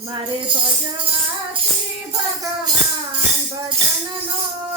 મારે ભજવાથી ભગવાન ભજનનો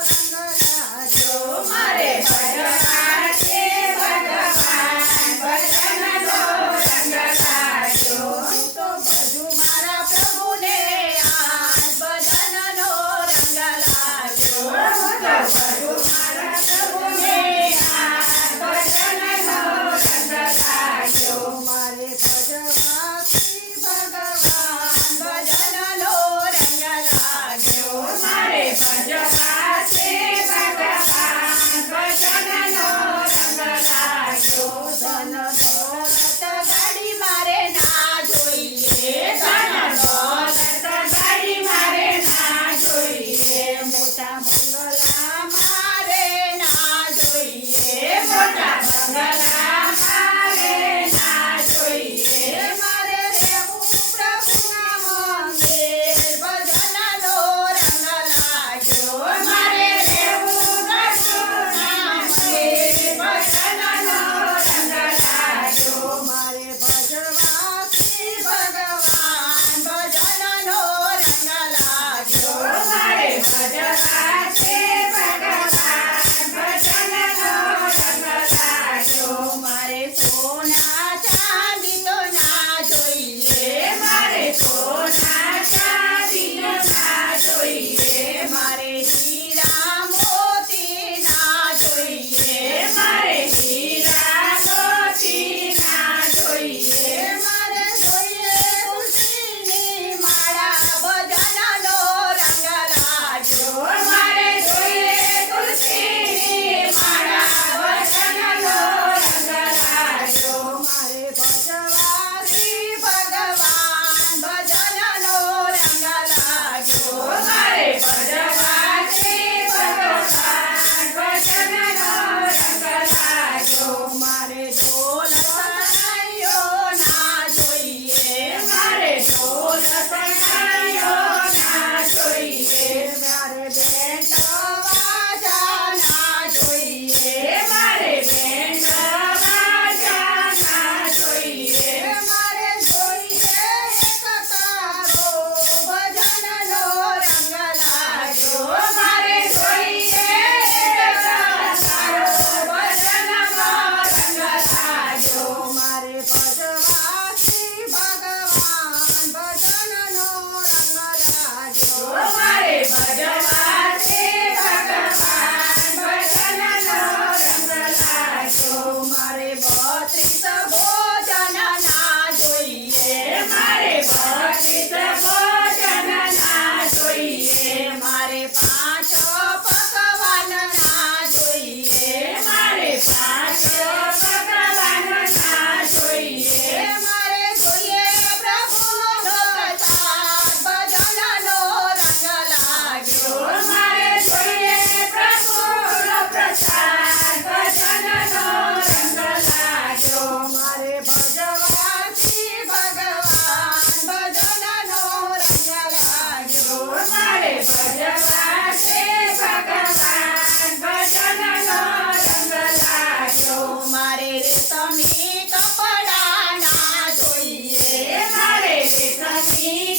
bye. He